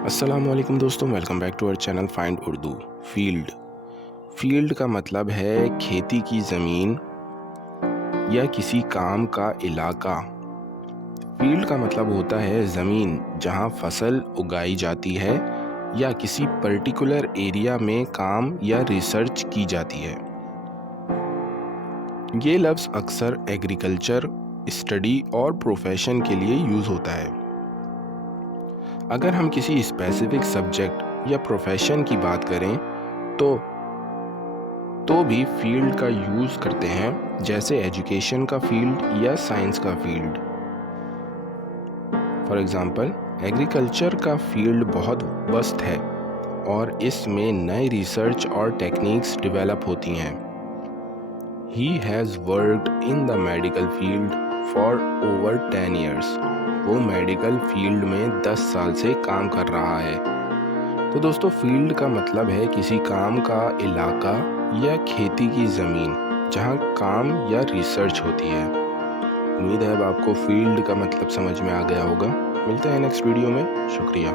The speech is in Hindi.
अस्सलामुअलैकुम दोस्तों, welcome back to our channel find Urdu. Field का मतलब है खेती की ज़मीन या किसी काम का इलाका। फील्ड का मतलब होता है ज़मीन जहां फसल उगाई जाती है या किसी पर्टिकुलर एरिया में काम या रिसर्च की जाती है। ये लफ्ज़ अक्सर एग्रीकल्चर, स्टडी और प्रोफेशन के लिए यूज़ होता है। अगर हम किसी स्पेसिफिक सब्जेक्ट या प्रोफेशन की बात करें तो भी फील्ड का यूज़ करते हैं, जैसे एजुकेशन का फील्ड या साइंस का फील्ड। फॉर एग्ज़ाम्पल, एग्रीकल्चर का फील्ड बहुत वस्त है और इसमें नए रिसर्च और टेक्निक्स डेवलप होती हैं। He has worked in the medical field for over 10 years. वो मेडिकल फील्ड में 10 साल से काम कर रहा है। तो दोस्तों, फील्ड का मतलब है किसी काम का इलाका या खेती की ज़मीन जहां काम या रिसर्च होती है। उम्मीद है अब आपको फील्ड का मतलब समझ में आ गया होगा। मिलते हैं नेक्स्ट वीडियो में। शुक्रिया।